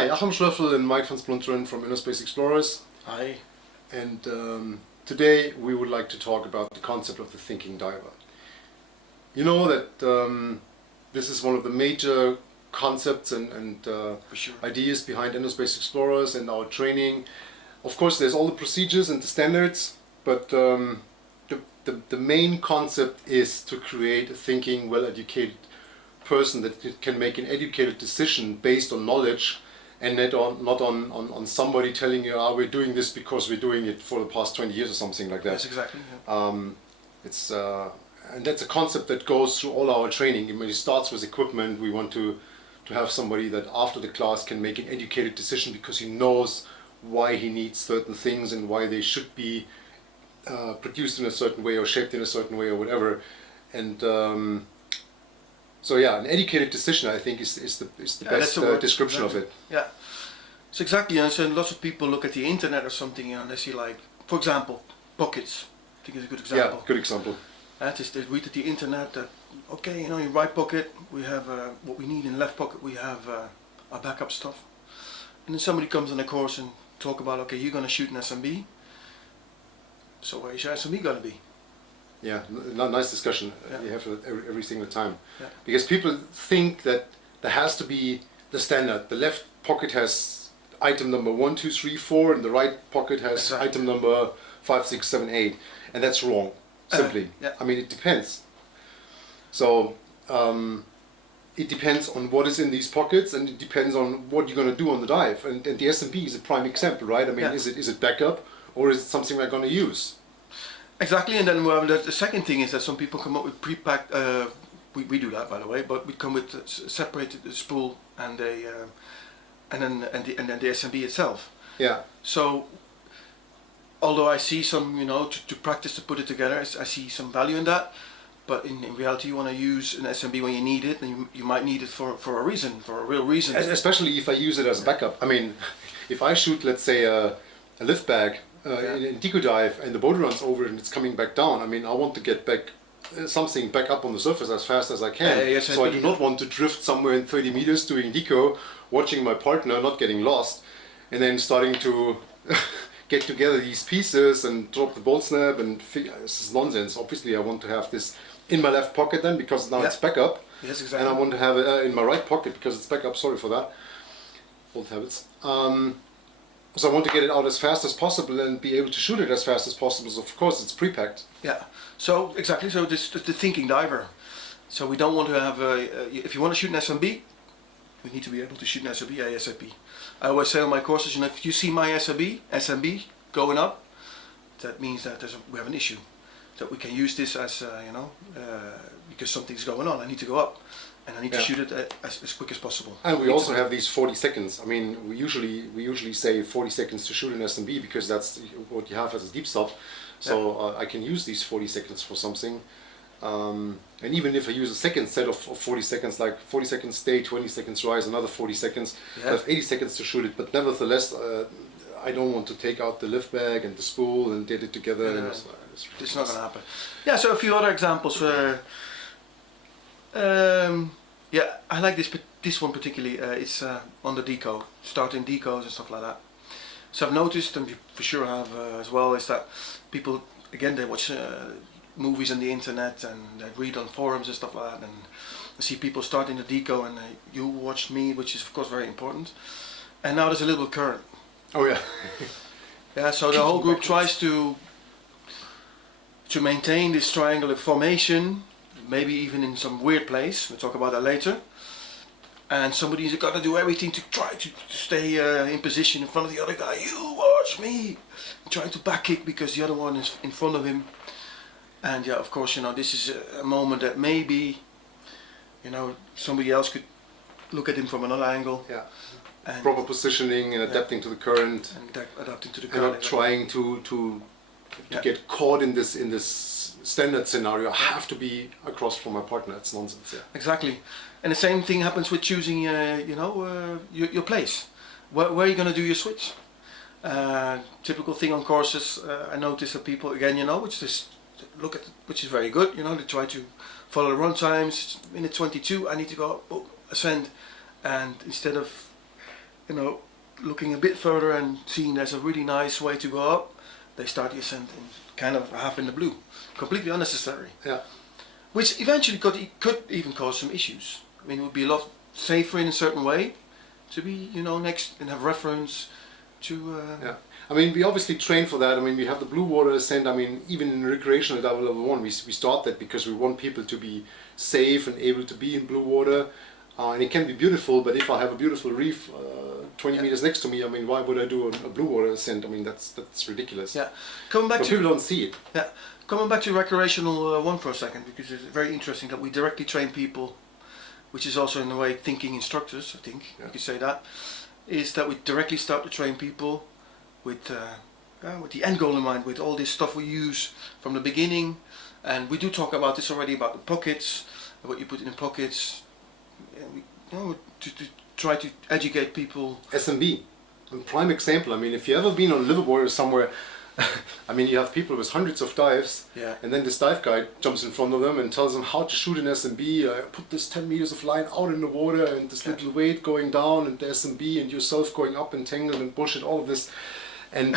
Hi, Achim and Mike van Splunteren from InnerSpace Explorers. Hi. And today we would like to talk about the concept of the thinking diver. You know that this is one of the major concepts and Sure. ideas behind InnerSpace Explorers and our training. Of course, there's all the procedures and the standards, but the main concept is to create a thinking, well-educated person that can make an educated decision based on knowledge and not on somebody telling you, we're doing this because we're doing it for the past 20 years or something like that. Yes, exactly. Yeah. And that's a concept that goes through all our training. I mean, it starts with equipment. We want to have somebody that after the class can make an educated decision because he knows why he needs certain things and why they should be produced in a certain way or shaped in a certain way or whatever. And so yeah, an educated decision, I think, is the best description of it. Yeah. So exactly, and so lots of people look at the internet or something, and they see, like, for example, pockets. I think is a good example. Yeah, good example. They read at the internet that, okay, in right pocket we have what we need, in left pocket we have our backup stuff. And then somebody comes on a course and talk about, okay, you're going to shoot an SMB, so where is your SMB going to be? Yeah, nice discussion. Yeah. You have it every single time. Yeah. Because people think that there has to be the standard. The left pocket has item number 1, 2, 3, 4, and the right pocket has Exactly. item number 5, 6, 7, 8. And that's wrong, simply. Yeah. I mean, it depends. So, it depends on what is in these pockets, and it depends on what you're going to do on the dive. And the SMB is a prime example, right? I mean, Yeah. is it backup, or is it something we're going to use? Exactly, and then the second thing is that some people come up with pre-packed. We do that, by the way, but we come with separated the spool and then the SMB itself. Yeah. So, although I see some, to practice to put it together, I see some value in that. But in reality, you want to use an SMB when you need it, and you might need it for a reason, for a real reason. Especially if I use it as a backup. I mean, if I shoot, let's say, a lift bag in deco dive and the boat runs over and it's coming back down, I mean, I want to get something back up on the surface as fast as I can. Yes, so I do not want to drift somewhere in 30 meters doing deco, watching my partner not getting lost, and then starting to get together these pieces and drop the bolt snap and figure, this is nonsense. Obviously, I want to have this in my left pocket then because now it's backup. Yes, exactly. And I want to have it in my right pocket because it's backup. Sorry for that. Old habits. So I want to get it out as fast as possible and be able to shoot it as fast as possible. So of course it's pre-packed. Yeah. So exactly. So this is the thinking diver. So we don't want to have if you want to shoot an SMB, we need to be able to shoot an SMB ASAP. I always say on my courses, if you see my SMB going up, that means that we have an issue. That we can use this as because something's going on. I need to go up, and I need to shoot it as quick as possible. And we also have these 40 seconds. I mean, we usually say 40 seconds to shoot an SMB because that's what you have as a deep stop. So I can use these 40 seconds for something. And even if I use a second set of 40 seconds, like 40 seconds stay, 20 seconds rise, another 40 seconds, I have 80 seconds to shoot it. But nevertheless, I don't want to take out the lift bag and the spool and get it together. No, it's not going to happen. Yeah, so a few other examples. I like this one particularly. It's on the deco, starting decos and stuff like that. So I've noticed, and you for sure have as well, is that people, again, they watch movies on the internet and they read on forums and stuff like that, and I see people starting the deco, and you watched me, which is of course very important. And now there's a little current. Oh yeah. Yeah, so the whole group tries to maintain this triangular formation, maybe even in some weird place. We'll talk about that later. And somebody's got to do everything to try to stay in position in front of the other guy. You watch me! Trying to back kick because the other one is in front of him. And yeah, of course, this is a moment that maybe, somebody else could look at him from another angle. Yeah. And proper positioning and adapting to the current. And adapting to the and current. not trying to get caught in this standard scenario. I have to be across from my partner. It's nonsense. Yeah. Exactly. And the same thing happens with choosing, your place. Where are you going to do your switch? Typical thing on courses, I notice that people, again, which is very good. They try to follow the run times. Minute 22, I need to go ascend, and instead of looking a bit further and seeing there's a really nice way to go up, they start the ascent in kind of half in the blue, completely unnecessary. Yeah. Which eventually could even cause some issues. I mean, it would be a lot safer in a certain way to be, next and have reference to. Yeah. I mean, we obviously train for that. I mean, we have the blue water ascent. I mean, even in recreational level 1, we start that because we want people to be safe and able to be in blue water. And it can be beautiful, but if I have a beautiful reef 20 meters next to me, I mean, why would I do a blue water ascent? I mean, that's ridiculous. Yeah. Coming back but to people don't see it. Yeah. Coming back to recreational 1 for a second, because it's very interesting that we directly train people, which is also in a way thinking instructors, I think you could say that, is that we directly start to train people with the end goal in mind, with all this stuff we use from the beginning. And we do talk about this already, about the pockets, what you put in the pockets, to try to educate people. SMB, a prime example. I mean, if you ever been on liveaboard or somewhere, I mean, you have people with hundreds of dives, and then this dive guide jumps in front of them and tells them how to shoot an SMB. Put this 10 meters of line out in the water and this little weight going down and the SMB and yourself going up entangled and bullshit, all of this. And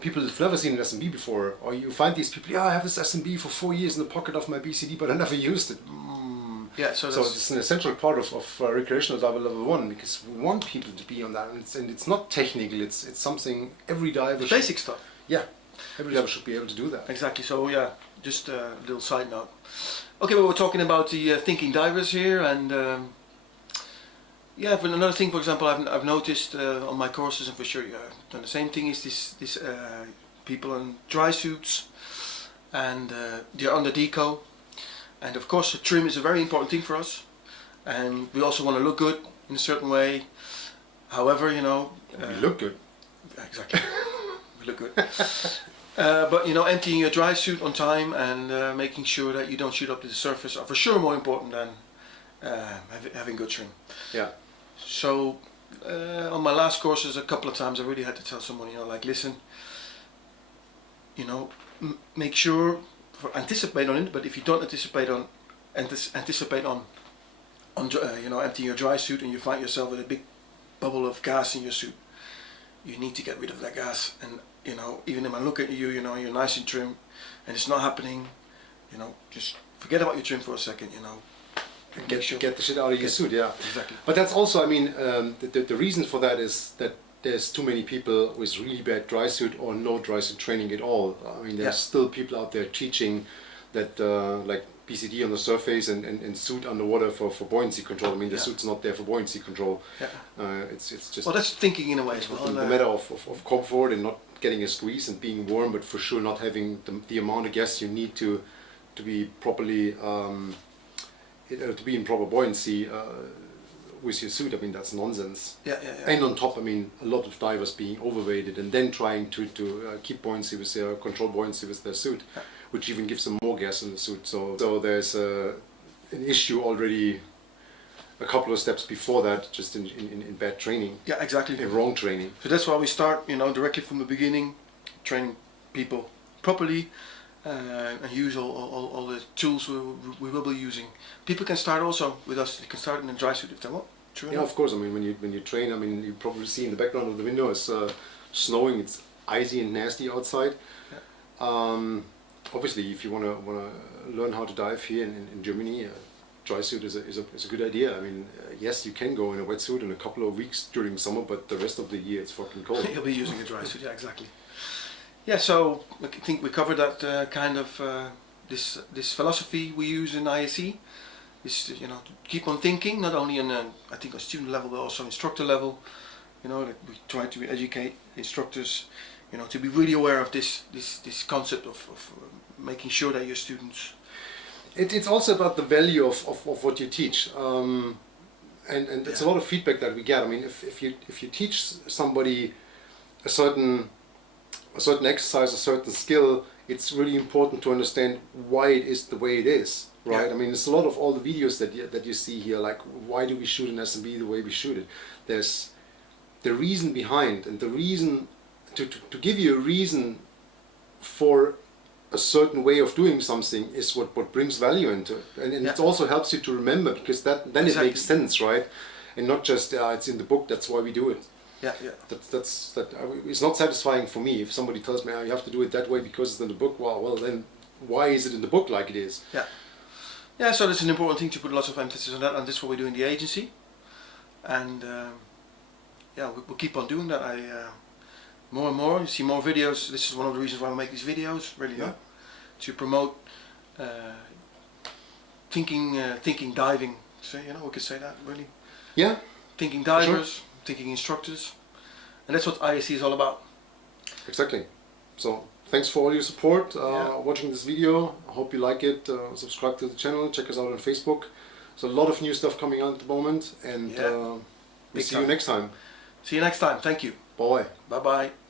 people have never seen an SMB before, or you find these people, I have this SMB for 4 years in the pocket of my BCD, but I never used it. Yeah, so it's an essential part of recreational diver level 1, because we want people to be on that, and it's not technical. It's something every diver. Basic stuff. Yeah, every diver should be able to do that. Exactly. So just a little side note. Okay, well, we're talking about the thinking divers here, and but another thing, for example, I've noticed on my courses, and for sure you've done the same thing, is this people in dry suits, and they're on the deco. And of course, the trim is a very important thing for us, and we also want to look good in a certain way. However, we look good. Exactly, we look good. But emptying your dry suit on time and making sure that you don't shoot up to the surface are for sure more important than having good trim. Yeah. So on my last courses, a couple of times I really had to tell someone, listen, make sure. Anticipate on it, but if you don't anticipate on emptying your dry suit and you find yourself with a big bubble of gas in your suit, you need to get rid of that gas. And even if I look at you, you're nice and trim, and it's not happening. Just forget about your trim for a second. And get the shit out of your suit. Yeah, exactly. But that's also, I mean, the reason for that is that there's too many people with really bad dry suit or no dry suit training at all. I mean, there's still people out there teaching that like BCD on the surface and suit underwater for buoyancy control. I mean, the suit's not there for buoyancy control. Yeah. It's just. Well, that's thinking in a way as well. The matter of comfort and not getting a squeeze and being warm, but for sure not having the amount of gas you need to be properly to be in proper buoyancy. With your suit, I mean, that's nonsense. Yeah. And on top, I mean, a lot of divers being overweighted and then trying to keep buoyancy with their control buoyancy with their suit, which even gives them more gas in the suit. So there's an issue already a couple of steps before that, just in bad training. Yeah, exactly. In wrong training. So that's why we start, directly from the beginning, training people properly. And use all the tools we will be using. People can start also with us. They can start in a dry suit if they want. True enough. Of course. I mean, when you train, I mean, you probably see in the background of the window it's snowing. It's icy and nasty outside. Yeah. Obviously, if you wanna learn how to dive here in Germany, dry suit is a good idea. I mean, yes, you can go in a wetsuit in a couple of weeks during summer, but the rest of the year it's fucking cold. You'll be using a dry suit. Yeah, exactly. Yeah, so I think we covered that kind of this philosophy we use in ISE is to keep on thinking, not only on I think a student level but also instructor level. That we try to educate instructors, to be really aware of this concept of making sure that your students. It's also about the value of what you teach, and it's a lot of feedback that we get. I mean, if you teach somebody a certain exercise, a certain skill, it's really important to understand why it is the way it is, right? I mean, it's a lot of all the videos that you see here, like why do we shoot an SMB the way we shoot it? There's the reason behind, and the reason to give you a reason for a certain way of doing something is what brings value into it, and it also helps you to remember, because then it makes sense, right? and not just it's in the book, that's why we do it. Yeah, yeah. It's not satisfying for me if somebody tells me, you have to do it that way because it's in the book. Well then why is it in the book like it is? Yeah. Yeah, so that's an important thing to put lots of emphasis on that, and this is what we do in the agency. And yeah, we'll keep on doing that. More and more, you see more videos. This is one of the reasons why we make these videos, really, Yeah. To promote thinking diving. So, we could say that, really. Yeah. Thinking divers, thinking instructors. And that's what ISC is all about. Exactly. So thanks for all your support, watching this video. I hope you like it. Subscribe to the channel, check us out on Facebook. There's a lot of new stuff coming out at the moment, and we'll see you next time. See you next time. Thank you. Bye. Bye-bye.